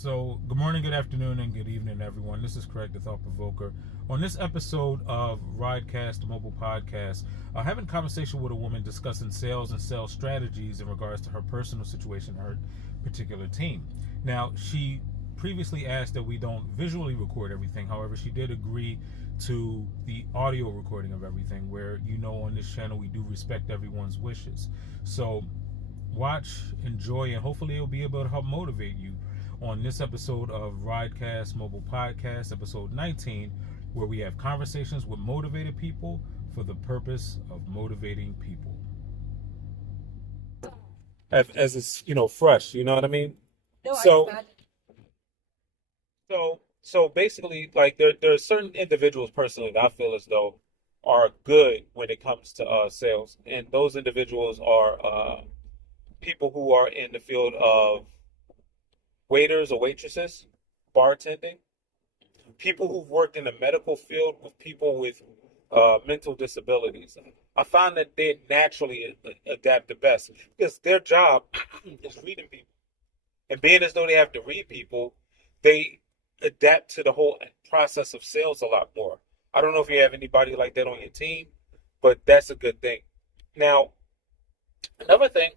So, good morning, good afternoon, and good evening, everyone. This is Craig, the Thought Provoker. On this episode of Ridecast, the mobile podcast, I'm having a conversation with a woman discussing sales and sales strategies in regards to her personal situation, her particular team. Now, she previously asked that we don't visually record everything. However, she did agree to the audio recording of everything, where on this channel we do respect everyone's wishes. So, watch, enjoy, and hopefully it'll be able to help motivate you on this episode of Ridecast Mobile Podcast, episode 19, where we have conversations with motivated people for the purpose of motivating people. As it's fresh, you know what I mean? No, So, so basically, like there are certain individuals personally that I feel as though are good when it comes to sales, and those individuals are people who are in the field of waiters or waitresses, bartending, people who've worked in the medical field with people with mental disabilities. I find that they naturally adapt the best because their job is reading people. And being as though they have to read people, they adapt to the whole process of sales a lot more. I don't know if you have anybody like that on your team, but that's a good thing. Now, another thing,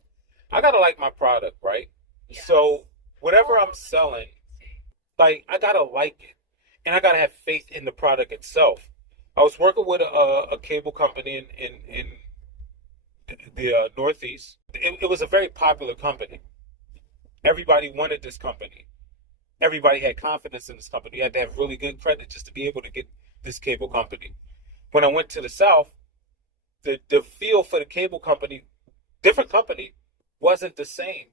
I gotta like my product, right? yes. So whatever I'm selling, like I gotta like it, and I gotta have faith in the product itself. I was working with a cable company in the Northeast. It was a very popular company. Everybody wanted this company. Everybody had confidence in this company. You had to have really good credit just to be able to get this cable company. When I went to the South, the feel for the cable company, different company, wasn't the same.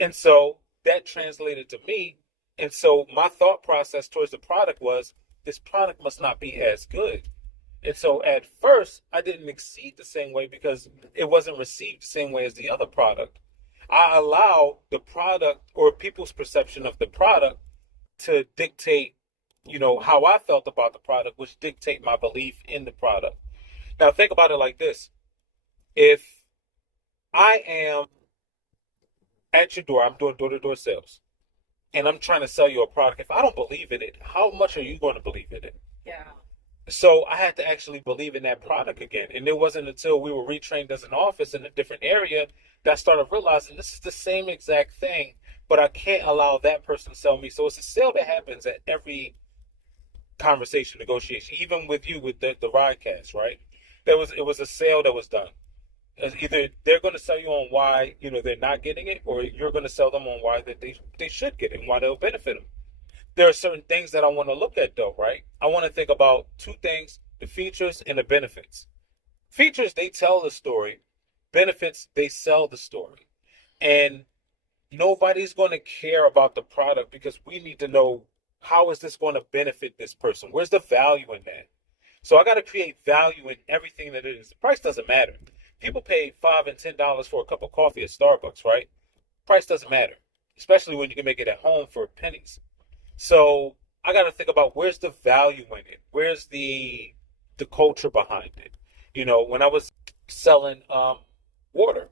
And so that translated to me. And so my thought process towards the product was this product must not be as good. And so at first, I didn't exceed the same way because it wasn't received the same way as the other product. I allow the product or people's perception of the product to dictate, how I felt about the product, which dictate my belief in the product. Now, think about it like this. If I am at your door, I'm doing door-to-door sales, and I'm trying to sell you a product. If I don't believe in it, how much are you going to believe in it? Yeah. So I had to actually believe in that product again. And it wasn't until we were retrained as an office in a different area that I started realizing this is the same exact thing, but I can't allow that person to sell me. So it's a sale that happens at every conversation, negotiation, even with you with the Ridecast, right? It was a sale that was done. Either they're going to sell you on why they're not getting it, or you're going to sell them on why that they should get it and why they'll benefit them. There are certain things that I want to look at though, right? I want to think about two things: the features and the benefits. Features, they tell the story. Benefits, they sell the story. And nobody's going to care about the product because we need to know, how is this going to benefit this person? Where's the value in that? So I got to create value in everything that it is. The price doesn't matter. People pay $5 and $10 for a cup of coffee at Starbucks, right? Price doesn't matter, especially when you can make it at home for pennies. So I got to think about, where's the value in it? Where's the culture behind it? When I was selling water,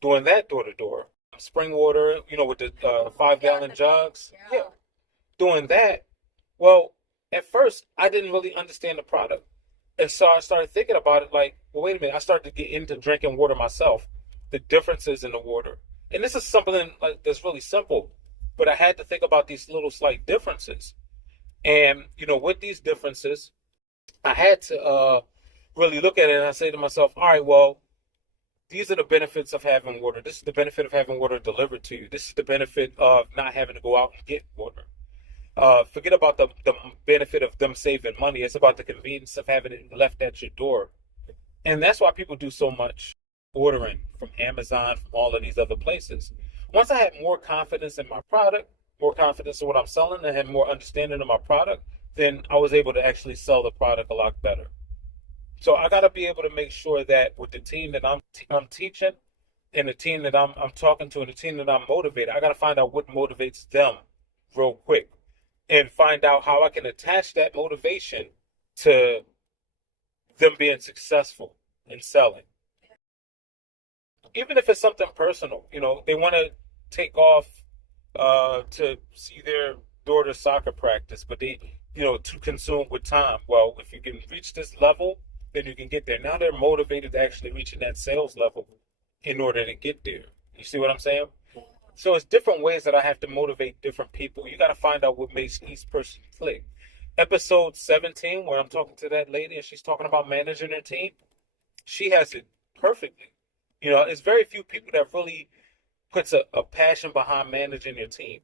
doing that door to door, spring water, with the 5 gallon jugs, yeah, doing that. Well, at first I didn't really understand the product. And so I started thinking about it like, well, wait a minute. I started to get into drinking water myself, the differences in the water. And this is something like that's really simple, but I had to think about these little slight differences. And, with these differences, I had to really look at it, and I say to myself, all right, well, these are the benefits of having water. This is the benefit of having water delivered to you. This is the benefit of not having to go out and get water. Forget about the benefit of them saving money. It's about the convenience of having it left at your door. And that's why people do so much ordering from Amazon, from all of these other places. Once I had more confidence in my product, more confidence in what I'm selling, and had more understanding of my product, then I was able to actually sell the product a lot better. So I got to be able to make sure that with the team that I'm teaching, and the team that I'm talking to, and the team that I'm motivated, I got to find out what motivates them real quick, and find out how I can attach that motivation to them being successful in selling. Even if it's something personal, they want to take off to see their daughter's soccer practice, but they, too consumed with time. Well, if you can reach this level, then you can get there. Now they're motivated to actually reaching that sales level in order to get there. You see what I'm saying? So it's different ways that I have to motivate different people. You got to find out what makes each person click. Episode 17, where I'm talking to that lady and she's talking about managing her team, she has it perfectly. It's very few people that really puts a passion behind managing your team.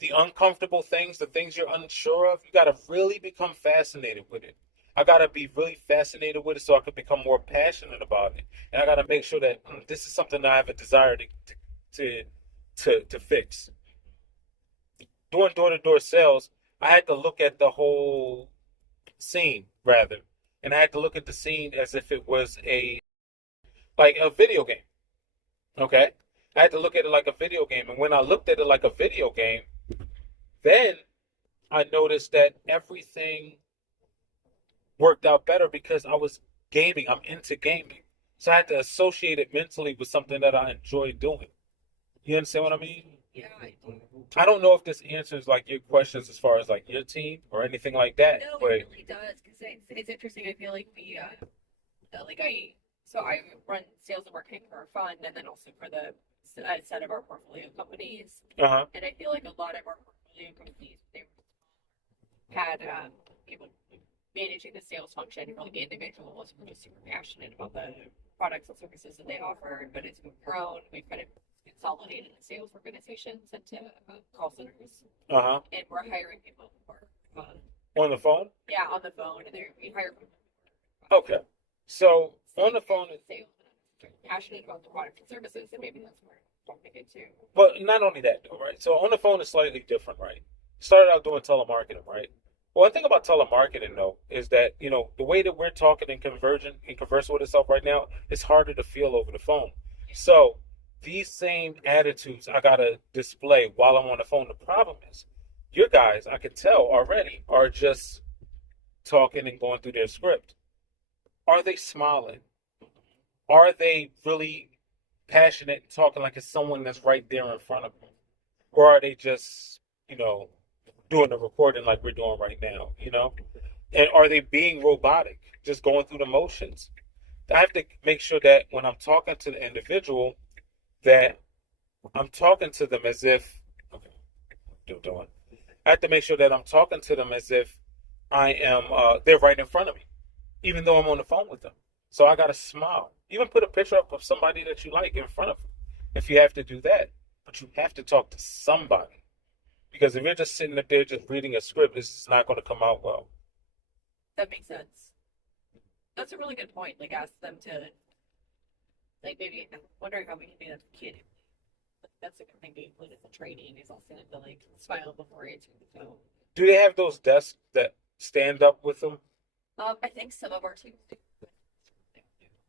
The uncomfortable things, the things you're unsure of, you got to really become fascinated with it. I got to be really fascinated with it so I can become more passionate about it. And I got to make sure that this is something that I have a desire to fix. Doing door-to-door sales, I had to look at the whole scene rather. And I had to look at the scene as if it was a video game. Okay? I had to look at it like a video game. And when I looked at it like a video game, then I noticed that everything worked out better because I was gaming. I'm into gaming. So I had to associate it mentally with something that I enjoy doing. You understand what I mean? Yeah, I do. I don't know if this answers like your questions as far as like your team or anything like that, No, but it really does because it's interesting. I feel like I run sales and marketing for a fund and then also for the set of our portfolio companies. uh-huh. And I feel like a lot of our portfolio companies, they had people managing the sales function, like the individuals were just super passionate about the products and services that they offered. But as we've grown, we've kind of consolidated the sales organizations into call centers, Uh-huh. and we're hiring people who are, On the phone? yeah, on the phone, and we hire people Okay. So who on the phone, are sales and passionate about the product and services, and maybe that's where I'm going to get to. but not only that though, right? So on the phone is slightly different, right? Started out doing telemarketing, right? Well, one thing about telemarketing though is that, the way that we're talking and conversing with itself right now, it's harder to feel over the phone. So these same attitudes I gotta display while I'm on the phone. The problem is your guys, I can tell already, are just talking and going through their script. Are they smiling? Are they really passionate and talking like it's someone that's right there in front of them? Or are they just, doing the recording like we're doing right now? And are they being robotic, just going through the motions? I have to make sure that when I'm talking to the individual, that I'm talking to them as if, okay, still doing. I have to make sure that I'm talking to them as if they're right in front of me, even though I'm on the phone with them. So I got to smile. Even put a picture up of somebody that you like in front of them if you have to do that. But you have to talk to somebody. Because if you're just sitting up there just reading a script, this is not going to come out well. That makes sense. That's a really good point. Like, ask them to, like, maybe I'm wondering how we can do that for kids. That's a good thing to include as a training is also to like smile before answering the phone. Do they have those desks that stand up with them? I think some of our teams do.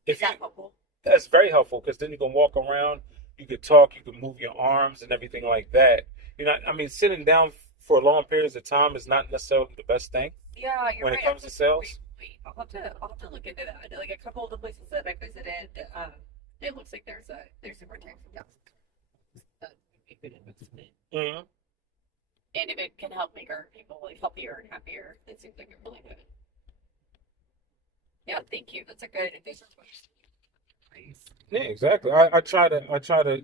Is If you, that helpful? that's very helpful because then you can walk around, you can talk, you can move your arms and everything like that. I mean, sitting down for long periods of time is not necessarily the best thing Yeah, you're when right. it comes to sales. Wait. I'll have to look into that. Like a couple of the places that I visited, it looks like there's a rotating desk that would be a good investment. Hmm. And if it can help make our people like healthier and happier, it seems like a really good. Yeah, thank you. That's a good. These are questions. Nice. Yeah, exactly. I try to